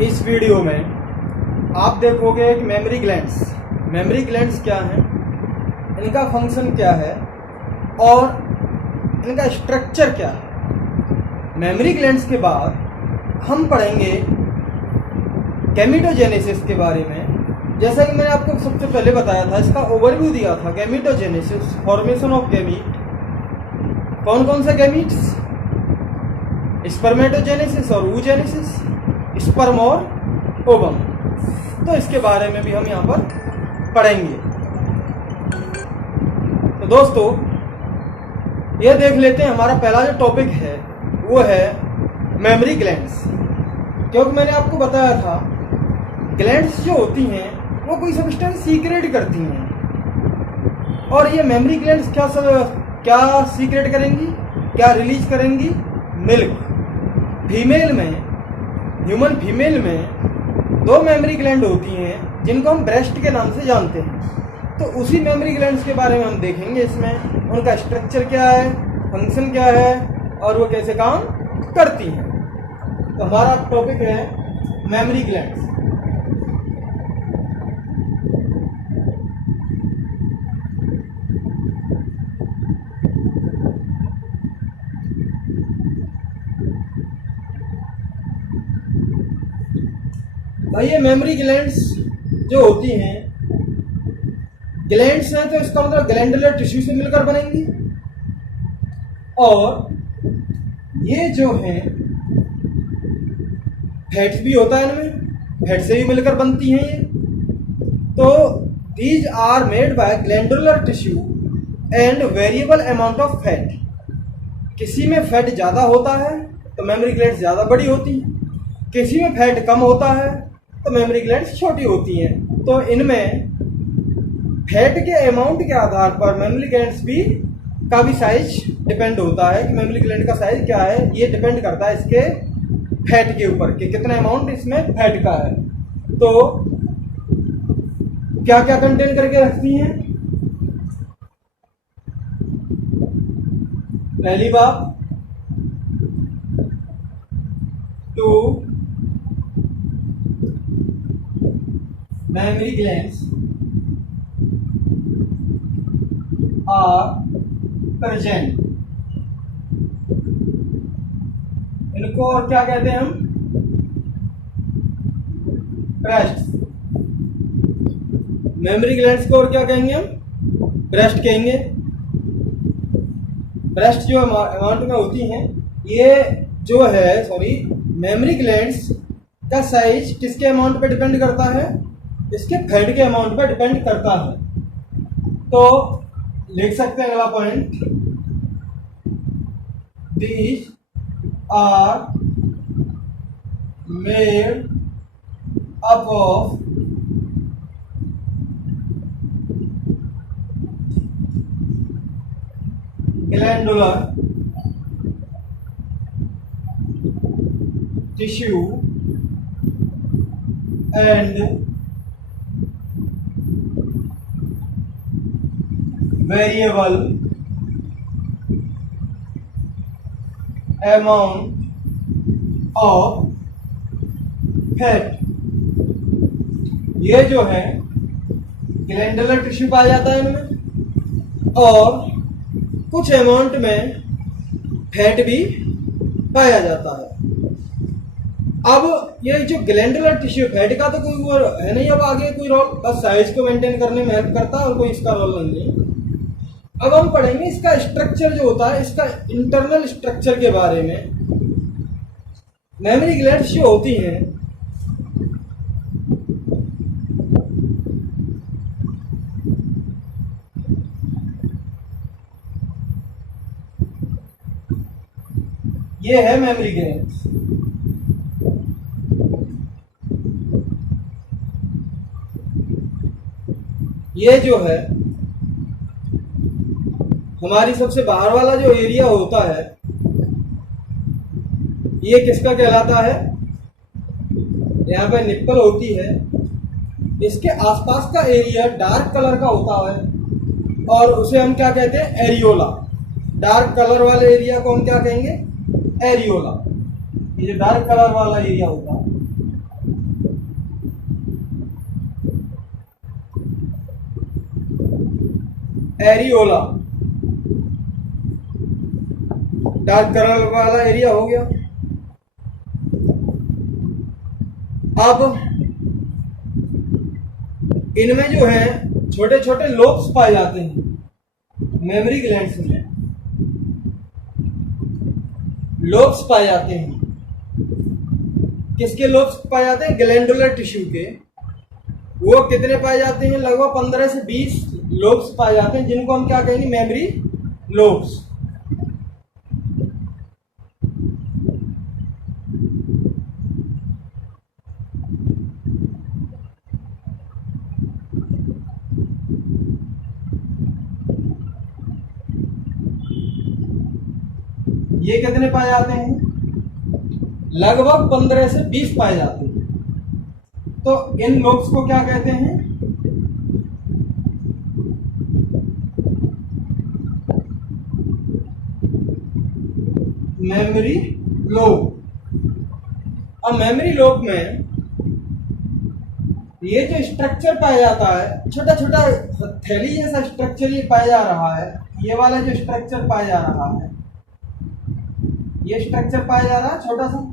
इस वीडियो में आप देखोगे कि मेमोरी ग्लैंड्स क्या हैं, इनका फंक्शन क्या है और इनका स्ट्रक्चर क्या है। मेमोरी ग्लैंड्स के बाद हम पढ़ेंगे गैमेटोजेनेसिस के बारे में। जैसा कि मैंने आपको सबसे पहले बताया था, इसका ओवरव्यू दिया था। Gametogenesis, formation of gamete. कौन कौन से गैमीट्स? स्पर्मेटोजेनेसिस और oogenesis, स्पर्म और ओवम। तो इसके बारे में भी हम यहाँ पर पढ़ेंगे। तो दोस्तों ये देख लेते हैं, हमारा पहला जो टॉपिक है वो है मेमोरी ग्लैंड्स। क्योंकि मैंने आपको बताया था ग्लैंड्स जो होती हैं वो कोई सब्सटेंस सीक्रेट करती हैं, और ये मेमोरी ग्लैंड्स क्या सीक्रेट करेंगी, क्या रिलीज करेंगी? मिल्क। फीमेल में, ह्यूमन फीमेल में 2 मेमोरी ग्लैंड होती हैं जिनको हम ब्रेस्ट के नाम से जानते हैं। तो उसी मेमोरी ग्लैंड्स के बारे में हम देखेंगे। इसमें उनका स्ट्रक्चर क्या है, फंक्शन क्या है और वो कैसे काम करती हैं। तो हमारा टॉपिक है मेमोरी ग्लैंड्स। भाई ये मेमोरी ग्लैंड्स जो होती हैं, ग्लैंड्स हैं तो इसका मतलब ग्लैंडुलर टिश्यू से मिलकर बनेंगी, और ये जो हैं फैट्स भी होता है इनमें, फैट से भी मिलकर बनती हैं ये। तो these are made by glandular tissue and variable amount of fat. किसी में फैट ज़्यादा होता है तो मेमोरी ग्लैंड्स ज़्यादा बड़ी होती हैं, किसी में फैट कम होता है तो मेमोरी ग्लैंड्स छोटी होती हैं। तो इनमें फैट के अमाउंट के आधार पर मेमोरी ग्लैंड्स का भी साइज डिपेंड होता है कि मेमोरी ग्लैंड का साइज क्या है। ये डिपेंड करता है इसके फैट के ऊपर कि कितना अमाउंट इसमें फैट का है। तो क्या क्या कंटेन करके रखती हैं? पहली बात, 2 memory glands are present। इनको और क्या कहते हैं हम? ब्रेस्ट। मेमोरी ग्लैंड्स को और क्या कहेंगे हम? ब्रेस्ट कहेंगे। ब्रेस्ट जो अमाउंट में होती हैं, ये जो है मेमोरी ग्लैंड्स का साइज किसके अमाउंट पे डिपेंड करता है? इसके फैट के अमाउंट पर डिपेंड करता है। तो लिख सकते हैं अगला point, these are made up of glandular tissue and variable amount of fat. ये जो है ग्लैंडुलर टिश्यू पाया जाता है इनमें, और कुछ अमाउंट में फैट भी पाया जाता है। अब ये जो ग्लैंडुलर टिश्यू, फैट का तो कोई वो है नहीं अब आगे कोई रोल, बस साइज को मेंटेन करने में हेल्प करता है और कोई इसका रोल नहीं है। अब हम पढ़ेंगे इसका स्ट्रक्चर जो होता है, इसका इंटरनल स्ट्रक्चर के बारे में। मेमोरी ग्लैंड्स जो होती हैं ये है मेमोरी ग्लैंड्स। ये जो है हमारी सबसे बाहर वाला जो एरिया होता है, ये किसका कहलाता है? यहाँ पे निप्पल होती है, इसके आसपास का एरिया डार्क कलर का होता है और उसे हम क्या कहते हैं? एरियोला। डार्क कलर वाले एरिया को हम क्या कहेंगे? एरियोला। ये जो डार्क कलर वाला एरिया होता है एरियोला, डार्क कलर वाला एरिया हो गया। अब इनमें जो है छोटे छोटे लोब्स पाए जाते हैं। मेमोरी ग्लैंड्स में लोब्स पाए जाते हैं। किसके लोब्स पाए जाते हैं? ग्लैंडुलर टिश्यू के। वो कितने पाए जाते हैं? लगभग 15 से 20 लोब्स पाए जाते हैं, जिनको हम क्या कहेंगे? Memory lobes. ये कितने पाए जाते हैं? लगभग 15 से 20 पाए जाते हैं। तो इन लोब्स को क्या कहते हैं? Memory lobe. अब मेमोरी लोब में ये जो स्ट्रक्चर पाया जाता है, छोटा छोटा थैली जैसा स्ट्रक्चर ये पाया जा रहा है। ये वाला जो स्ट्रक्चर पाया जा रहा है, ये स्ट्रक्चर पाया जा रहा है छोटा सा।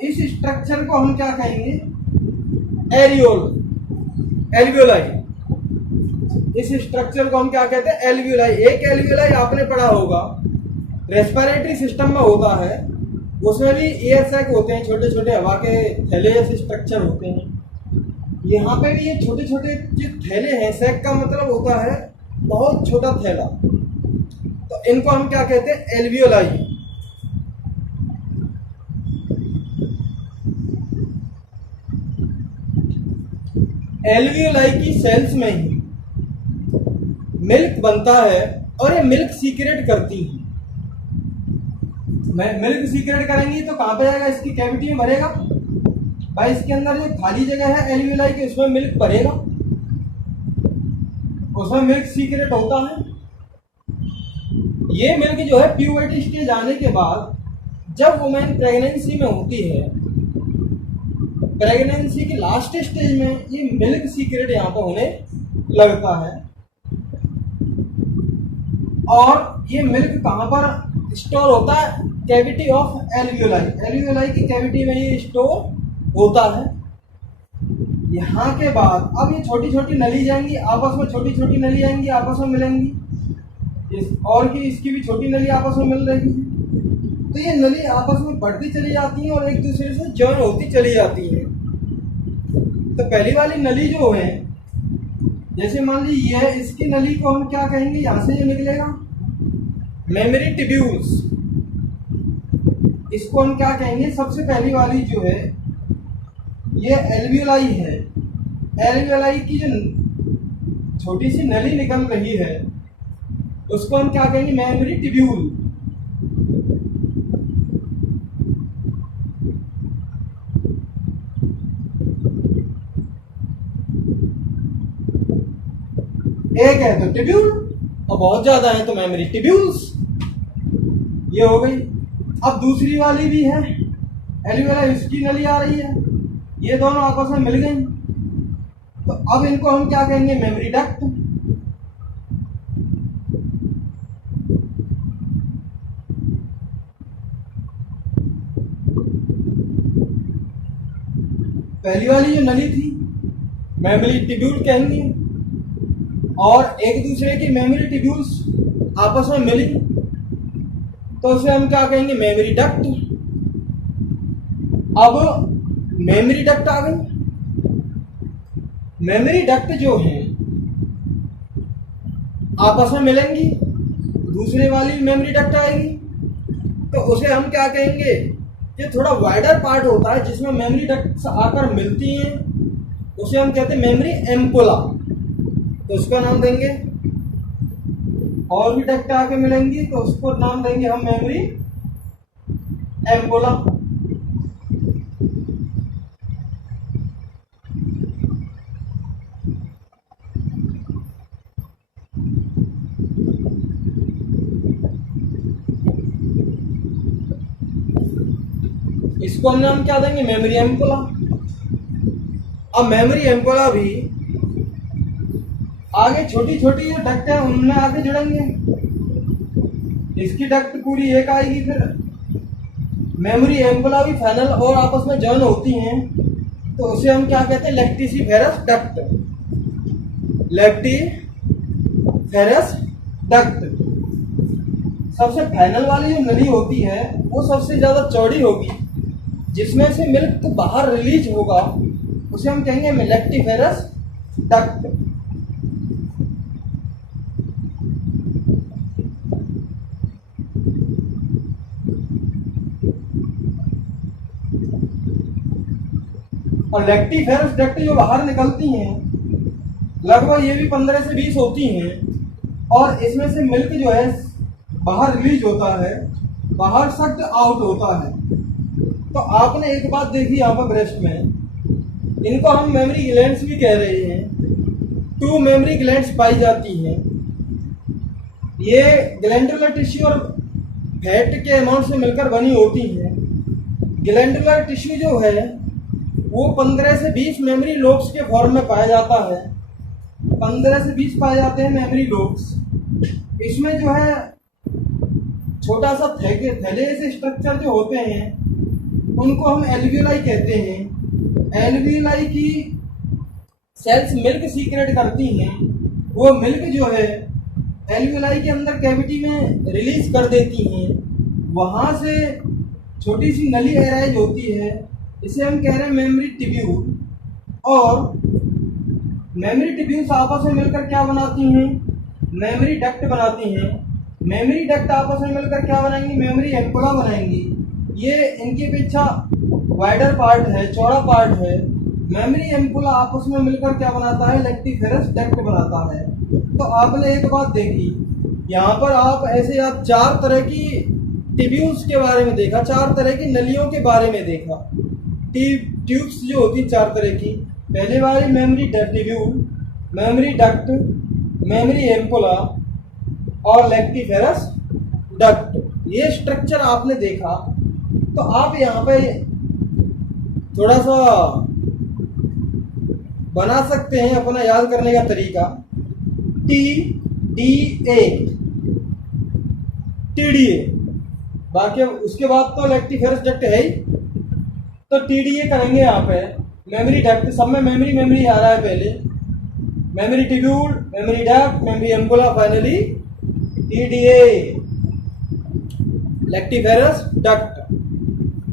इस स्ट्रक्चर को हम क्या कहेंगे? एल्वियोलाई। इस स्ट्रक्चर को हम क्या कहते हैं? एल्वियोलाई। एक एल्वियोलाई आपने पढ़ा होगा, रेस्पिरेटरी सिस्टम में होता है, उसमें भी एयर सैक होते हैं, छोटे छोटे हवा के थैले जैसे स्ट्रक्चर होते हैं। यहाँ पे भी ये छोटे छोटे जो थैले हैं, सैक का मतलब होता है बहुत छोटा थैला, तो इनको हम क्या कहते हैं? एल्वियोलाई। एल्वियोलाई की सेल्स में ही मिल्क बनता है और ये मिल्क सीक्रेट करती है। मिल्क सीक्रेट करेंगी तो कहां पे जाएगा? इसकी कैविटी में भरेगा। भाई इसके अंदर जो खाली जगह है एल्वियोलाई की, उसमें मिल्क भरेगा, उसमें मिल्क सीक्रेट होता है। ये मिल्क जो है प्यूबर्टी स्टेज आने के बाद, जब वुमेन प्रेगनेंसी में होती है, प्रेगनेंसी के लास्ट स्टेज में ये मिल्क सीक्रेट यहाँ पर होने लगता है। और ये मिल्क कहाँ पर स्टोर होता है? Cavity of alveoli. एल्वियोलाई की कैविटी में ये स्टोर होता है। यहाँ के बाद अब ये छोटी छोटी नली जाएंगी आपस में, छोटी छोटी नली आएंगी आपस में मिलेंगी, इसकी भी छोटी नली आपस में मिल रही है। तो ये नली आपस में बढ़ती चली जाती हैं और एक दूसरे से जॉइन होती चली जाती हैं। तो पहली वाली नली जो है, जैसे मान लीजिए ये, इसकी नली को हम क्या कहेंगे? यहां से जो निकलेगा मेमोरी ट्यूब्यूल्स, इसको हम क्या कहेंगे? सबसे पहली वाली जो है ये एल्वियोलाई है। एल्वियोलाई की जो छोटी सी नली निकल रही है उसको हम क्या कहेंगे? Memory tubule. एक है तो ट्यूब्यूल और बहुत ज्यादा है तो मेमोरी ट्यूब्यूल्स। ये हो गई। अब दूसरी वाली भी है एल्वियोलाई, इसकी नली आ रही है, ये दोनों आपस में मिल गई, तो अब इनको हम क्या कहेंगे? Memory duct. पहली वाली जो नली थी मेमोरी ट्यूब्यूल कहेंगे, और एक दूसरे की मेमोरी ट्यूब्यूल्स आपस में मिली तो उसे हम क्या कहेंगे? Memory duct. अब मेमोरी डक्ट आ गई। मेमोरी डक्ट जो है आपस में मिलेंगी, दूसरे वाली मेमोरी डक्ट आएगी, तो उसे हम क्या कहेंगे? ये थोड़ा वाइडर पार्ट होता है जिसमें मेमोरी डक्ट आकर मिलती हैं, उसे हम कहते हैं मेमोरी एम्पुला। तो उसका नाम देंगे। और भी डक्ट आके मिलेंगी तो उसको नाम देंगे हम मेमोरी एम्पुला। इसको हम नाम क्या देंगे? Mammary ampulla. अब मेमोरी एम्पुला भी आगे छोटी छोटी जो डक्ट है उनमें आगे जुड़ेंगे, इसकी डक्ट पूरी एक आएगी, फिर मेमोरी एम्पुला भी फाइनल और आपस में जॉइन होती हैं, तो उसे हम क्या कहते हैं, लेक्टिसिफेरस डक्ट। Lactiferous duct. सबसे फाइनल वाली जो नली होती है वो सबसे ज्यादा चौड़ी होगी, जिसमें से मिल्क बाहर रिलीज होगा, उसे हम कहेंगे लेक्टिफेरस डक्ट। और लेक्टिफेरस डक्ट जो बाहर निकलती हैं लगभग ये भी 15 से 20 होती हैं, और इसमें से मिल्क जो है बाहर रिलीज होता है, बाहर सख्त आउट होता है। तो आपने एक बात देखी यहाँ पर ब्रेस्ट में, इनको हम मेमोरी ग्लैंड्स भी कह रहे हैं। 2 मेमोरी ग्लैंड्स पाई जाती हैं। ये ग्लैंडुलर टिश्यू और फैट के अमाउंट से मिलकर बनी होती हैं। ग्लैंडुलर टिश्यू जो है वो 15 से 20 मेमोरी लोब्स के फॉर्म में पाया जाता है। 15 से 20 पाए जाते हैं मेमोरी लोब्स। इसमें जो है छोटा सा थैले से स्ट्रक्चर जो होते हैं उनको हम एल्वियोलाई कहते हैं। एल्वियोलाई की सेल्स मिल्क सीक्रेट करती हैं। वो मिल्क जो है एल्वियोलाई के अंदर कैविटी में रिलीज कर देती हैं। वहाँ से छोटी सी नली एराइज होती है, इसे हम कह रहे हैं मेमोरी ट्यूब्यूल। और मेमोरी ट्यूब्यूल्स आपस में मिलकर क्या बनाती हैं, मेमोरी डक्ट बनाती हैं। मेमोरी डक्ट आपस में मिलकर क्या बनाएंगी, मेमोरी एम्पुला बनाएंगी। ये इनके पीछा वाइडर पार्ट है, चौड़ा पार्ट है। मेमोरी एम्पुला आपस में मिलकर क्या बनाता है, लेक्टिफेरस डक्ट बनाता है। तो आपने एक बात देखी यहाँ पर, आप ऐसे आप 4 तरह की ट्यूब्यूल्स के बारे में देखा, 4 तरह की नलियों के बारे में देखा। ट्यूब्स जो होती 4 तरह की, पहले वाली memory tubule, memory duct, mammary ampulla और लेक्टिफेरस डक्ट। ये स्ट्रक्चर आपने देखा। तो आप यहाँ पे थोड़ा सा बना सकते हैं अपना याद करने का तरीका। TDA, बाकी उसके बाद तो लेक्टिफेरस डक्ट है ही, तो TDA करेंगे यहाँ पे। मेमोरी डक्ट, सब में मेमोरी आ रहा है पहले, memory tubule, memory duct, mammary ampulla, finally TDA, lactiferous duct.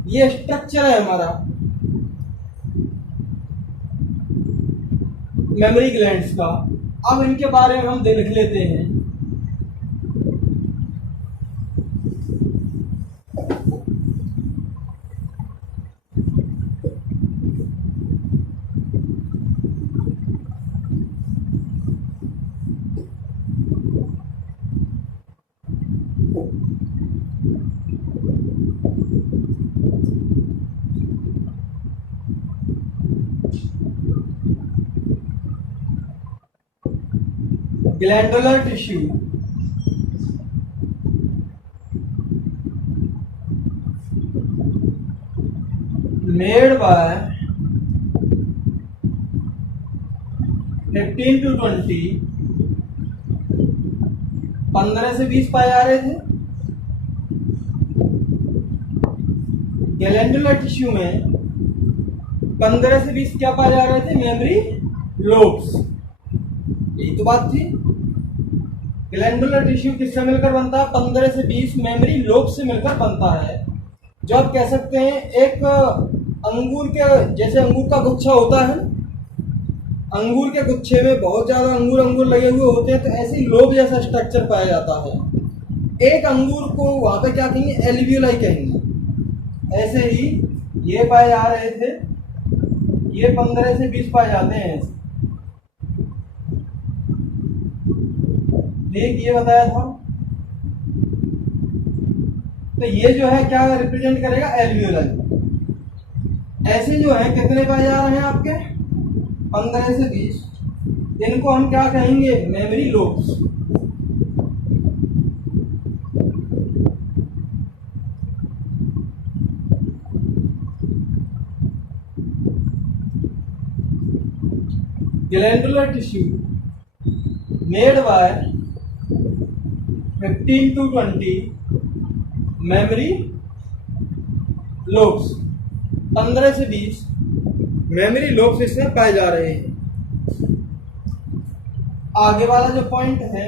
ये स्ट्रक्चर है हमारा मेमोरी ग्लैंड्स का। अब इनके बारे में हम देख लेते हैं। Glandular tissue, made by 15 to 20, 15 से 20 पाए जा रहे थे। ग्लैंडुलर टिश्यू में 15 से 20 क्या पाए जा रहे थे, मेमोरी लोब्स। यही तो बात थी। ग्लैंडुलर टिश्यू किससे मिलकर बनता है, 15 से 20 मेमोरी लोब से मिलकर बनता है। जो आप कह सकते हैं एक अंगूर के जैसे, अंगूर का गुच्छा होता है, अंगूर के गुच्छे में बहुत ज्यादा अंगूर लगे हुए होते हैं, तो ऐसे ही लोब जैसा स्ट्रक्चर पाया जाता है। एक अंगूर को वहां पे क्या कहेंगे, एल्वियोलाई कहेंगे। ऐसे ही ये पाए जा रहे थे, ये 15 से 20 पाए जाते हैं ऐसे। ठीक, ये बताया था। तो ये जो है क्या रिप्रेजेंट करेगा, एल्वियोलाई। ऐसे जो है कितने पाए जा रहे हैं आपके, 15 से 20। इनको हम क्या कहेंगे, memory lobes. Glandular tissue made by 15 to 20 memory lobes, 15 से 20 मेमोरी लोब्स इसमें पाए जा रहे हैं। आगे वाला जो पॉइंट है,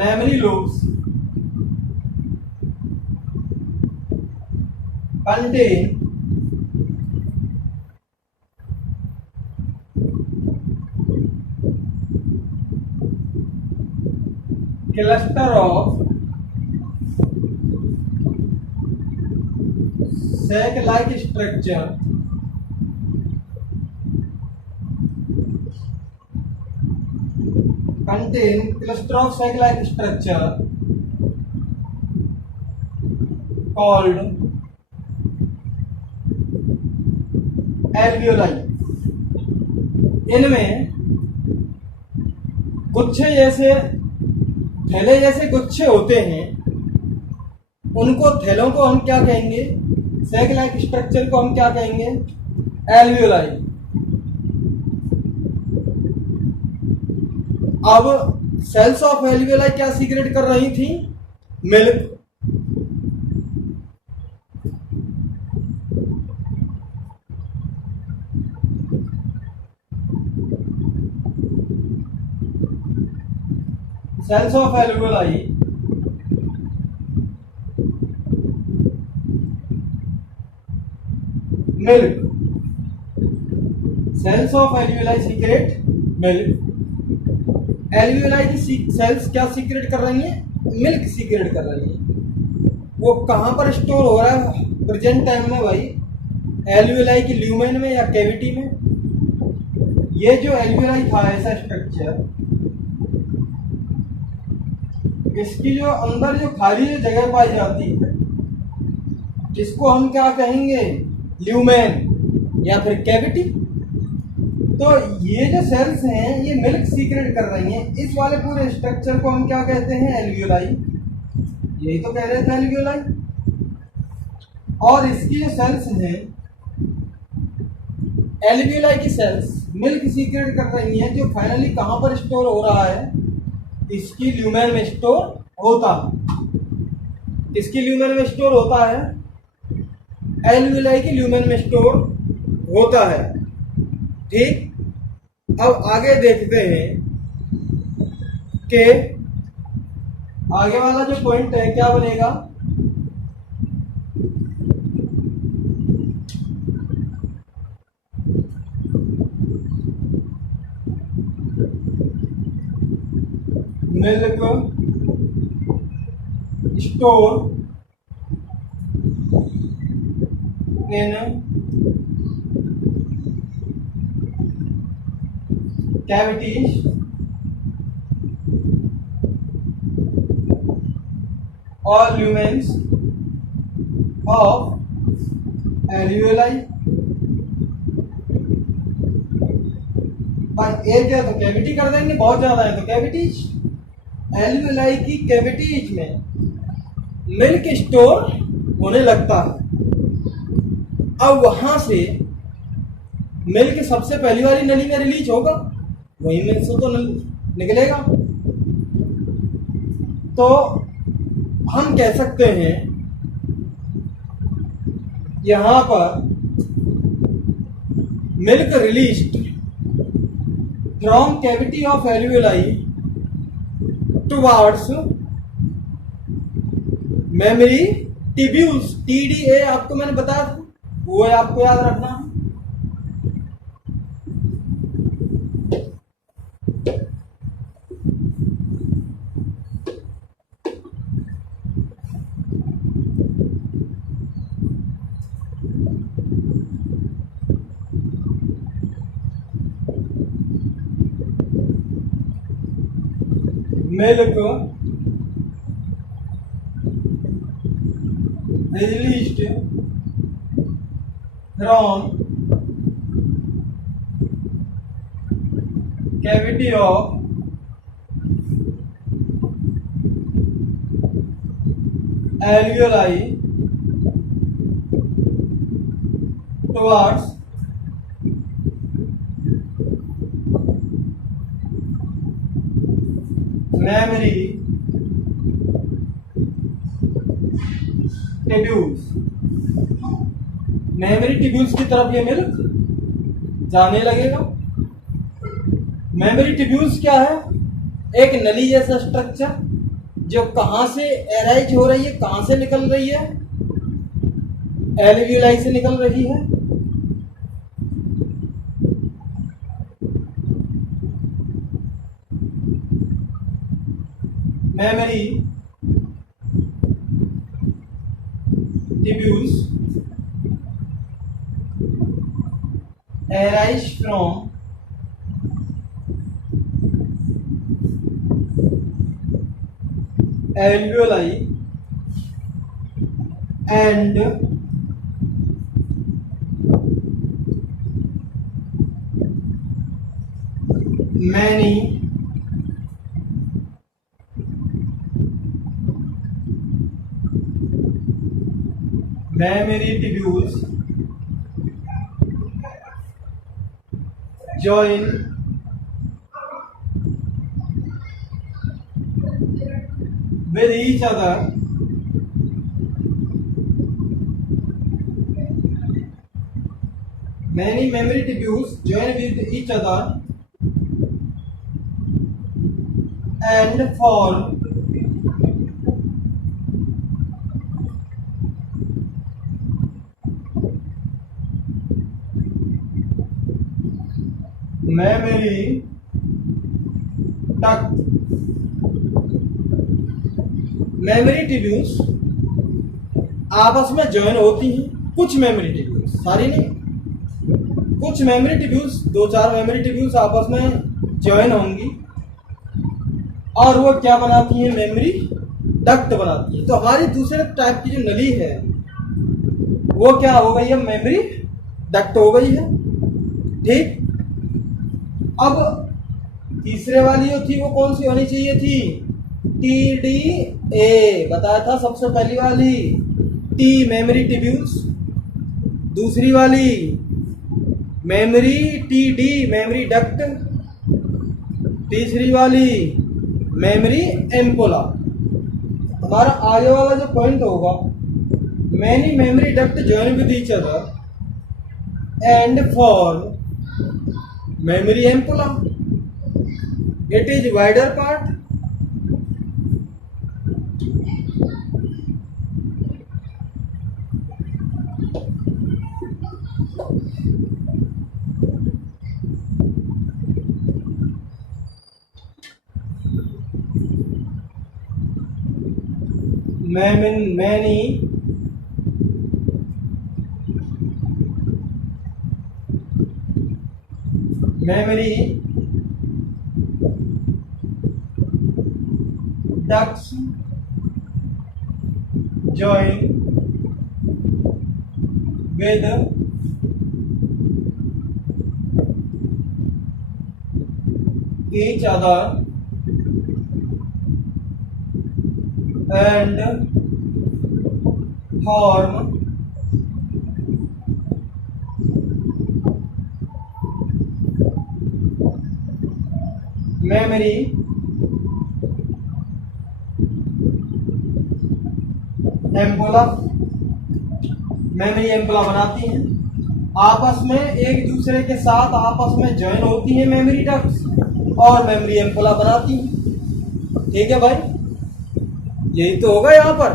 memory lobes contain cluster of sac-like structure called alveoli। इनमें गुच्छे जैसे, थैले जैसे गुच्छे होते हैं, उनको थैलों को हम क्या कहेंगे, सैक लाइक स्ट्रक्चर को हम क्या कहेंगे, एल्वियोलाई। अब सेल्स ऑफ एल्वियोलाई क्या सीक्रेट कर रही थी, milk. Cells of alveoli milk, cells of alveoli secrete milk. Alveoli की सेल्स क्या सीक्रेट कर रही हैं, मिल्क सीक्रेट कर रही हैं। वो कहां पर स्टोर हो रहा है प्रेजेंट टाइम में भाई, एल्वियोलाई की ल्यूमेन में या कैविटी में। ये जो एल्वियोलाई था ऐसा स्ट्रक्चर, इसकी जो अंदर जो खाली जो जगह पाई जाती है, इसको हम क्या कहेंगे, ल्यूमेन या फिर कैविटी। तो ये जो सेल्स हैं ये मिल्क सीक्रेट कर रही हैं, इस वाले पूरे स्ट्रक्चर को हम क्या कहते हैं, एल्वियोलाई। यही तो कह रहे थे एल्वियोलाई। और इसकी जो सेल्स हैं, एल्वियोलाई की सेल्स मिल्क सीक्रेट कर रही हैं, जो फाइनली कहां पर स्टोर हो रहा है, इसकी ल्यूमेन में स्टोर होता है। इसकी ल्यूमेन में स्टोर होता है, एल्वियोलाई की ल्यूमेन में स्टोर होता है। ठीक, अब आगे देखते हैं कि आगे वाला जो पॉइंट है क्या बनेगा, milk store in cavities or lumens of alveoli। भाई एक है तो कैविटी कर देंगे, बहुत ज्यादा है तो कैविटीज। एल्वियोलाई की कैविटीज में मिल्क स्टोर होने लगता है। अब वहां से मिल्क सबसे पहली वाली नली में रिलीज होगा, वही मिल्क से तो निकलेगा। तो हम कह सकते हैं यहां पर milk released from cavity of alveoli towards memory tubules. TDA आपको मैंने बताया था, वो है आपको याद रखना। Milk released from cavity of alveoli towards mammary tubules, mammary tubules की तरफ ये मिल्क जाने लगेगा। मेमोरी ट्यूब्यूल्स क्या है? एक नली जैसा स्ट्रक्चर जो कहां से एराइज हो रही है, कहां से निकल रही है? एल्वियोलाई से निकल रही है। Mammary tubules arise from alveoli and many mammary tubules join with each other many mammary tubules join with each other and form memory duct. Mammary tubules आपस में ज्वाइन होती हैं, कुछ मेमोरी ट्यूब्यूल्स, सारी नहीं, कुछ मेमोरी ट्यूब्यूल्स, 2-4 मेमोरी ट्यूब्यूल्स आपस में ज्वाइन होंगी और वो क्या बनाती है? मेमोरी डक्ट बनाती है। तो हमारी दूसरे टाइप की जो नली है वो क्या हो गई है? मेमोरी डक्ट हो गई है। ठीक, अब तीसरे वाली जो थी वो कौन सी होनी चाहिए थी? TDA बताया था सबसे पहली वाली, T मेमोरी ट्यूब्यूल्स, दूसरी वाली मेमोरी TD मेमोरी डक्ट, तीसरी वाली मेमोरी एम्पोला। हमारा आगे वाला जो पॉइंट होगा, many memory duct join with each other and form memory ampulla. It is wider part. Many memory ducts join with each other and form memory एम्पोला। Memory एम्पोला बनाती हैं, आपस में एक दूसरे के साथ आपस में ज्वाइन होती हैं मेमोरी डक्ट्स और मेमोरी एम्पोला बनाती हैं। ठीक है भाई, यही तो होगा यहाँ पर।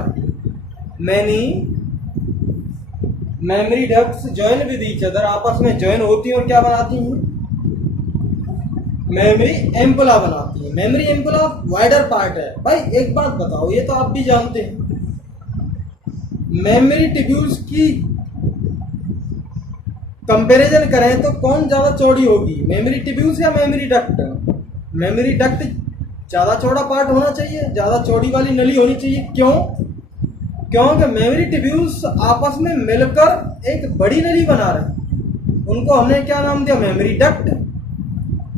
Many memory ducts join with each other, आपस में ज्वाइन होती हैं और क्या बनाती हैं? मेमोरी एम्पुला बनाती है। मेमोरी एम्पुला वाइडर पार्ट है। भाई एक बात बताओ, ये तो आप भी जानते हैं, मेमोरी ट्यूब्यूल्स की कंपैरिजन करें तो कौन ज्यादा चौड़ी होगी, मेमोरी ट्यूब्यूल्स या मेमोरी डक्ट? मेमोरी डक्ट ज्यादा चौड़ा पार्ट होना चाहिए, ज्यादा चौड़ी वाली नली होनी चाहिए। क्यों? क्योंकि मेमोरी ट्यूब्यूल्स आपस में मिलकर एक बड़ी नली बना रहे हैं, उनको हमने क्या नाम दिया? Memory duct.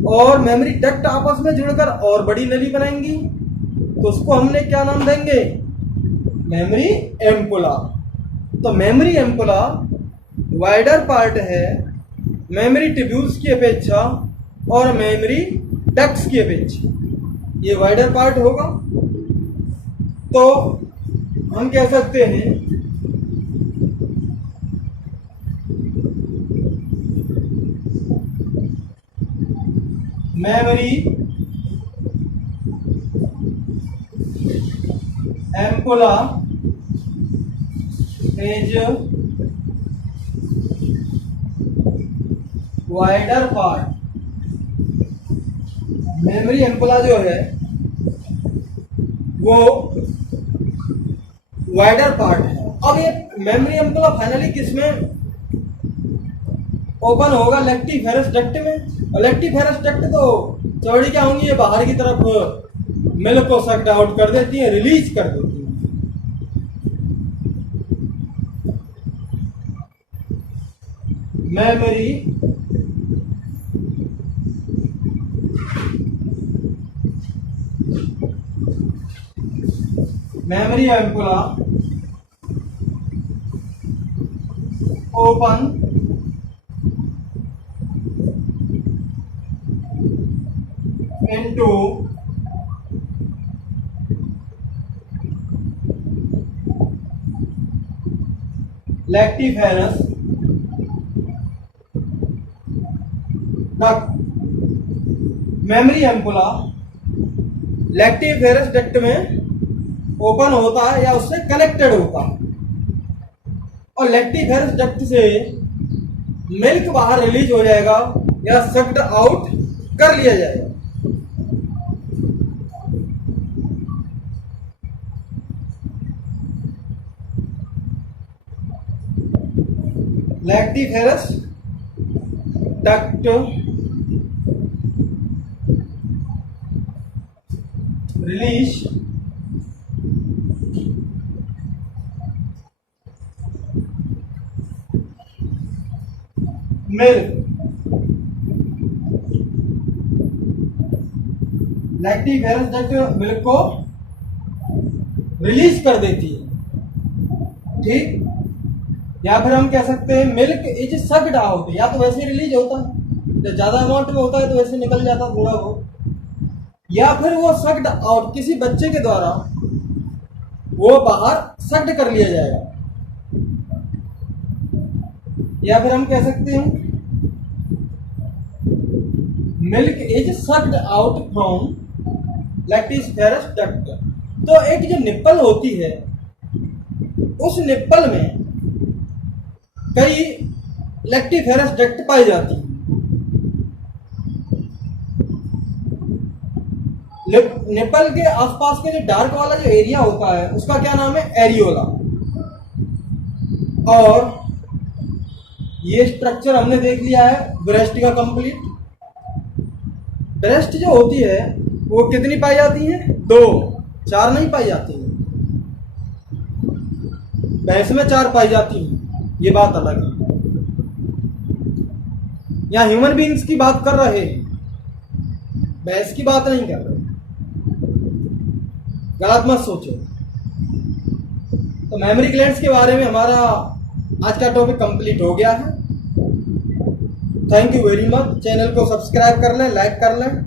और मेमोरी डक्ट आपस में जुड़कर और बड़ी नली बनाएंगी तो उसको हमने क्या नाम देंगे? Mammary ampulla. तो मेमोरी एम्पुला वाइडर पार्ट है मेमोरी ट्यूब्यूल्स की अपेक्षा और मेमोरी डक्ट्स की अपेक्षा। ये वाइडर पार्ट होगा, तो हम कह सकते हैं mammary ampulla is wider part. Mammary ampulla जो है वो वाइडर पार्ट है। अब ये मेमोरी एम्पुला फाइनली किसमें ओपन होगा? लेक्टिफेरस डक्ट में। और लेक्टिफेरस डक्ट तो चौड़ी क्या होंगी, ये बाहर की तरफ मिल्क को सक आउट कर देती है, रिलीज कर देती है। Mammary ampulla open into lactiferous duct। Mammary ampulla lactiferous duct में ओपन होता है या उससे कनेक्टेड होता है, और लैक्टिफेरस डक्ट से मिल्क बाहर रिलीज हो जाएगा या सक्ड आउट कर लिया जाएगा। Lactiferous duct release milk. Lactiferous duct milk को रिलीज कर देती है, ठीक। या फिर हम कह सकते हैं मिल्क इज सक्ड आउट। या तो वैसे रिलीज होता है, जब ज्यादा अमाउंट में होता है तो वैसे निकल जाता थोड़ा बहुत, या फिर वो सक्ड आउट किसी बच्चे के द्वारा वो बाहर सक्ड कर लिया जाएगा। या फिर हम कह सकते हैं milk is sucked out from lactiferous duct. तो एक जो निप्पल होती है, उस निप्पल में कई लैक्टिफेरस डक्ट पाई जाती है। निप्पल के आसपास के जो डार्क वाला जो एरिया होता है उसका क्या नाम है? एरियोला। और ये स्ट्रक्चर हमने देख लिया है ब्रेस्ट का कंप्लीट। ब्रेस्ट जो होती है वो कितनी पाई जाती है? 2, 4 नहीं पाई जाती है। भैंस में 4 पाई जाती है, ये बात अलग है। यहां ह्यूमन बीइंग्स की बात कर रहे हैं, भैंस की बात नहीं कर रहे, गलत मत सोचो। तो मेमोरी ग्लैंड्स के बारे में हमारा आज का टॉपिक कंप्लीट हो गया है। Thank you very much. Channel को सब्सक्राइब कर लें, लाइक कर लें।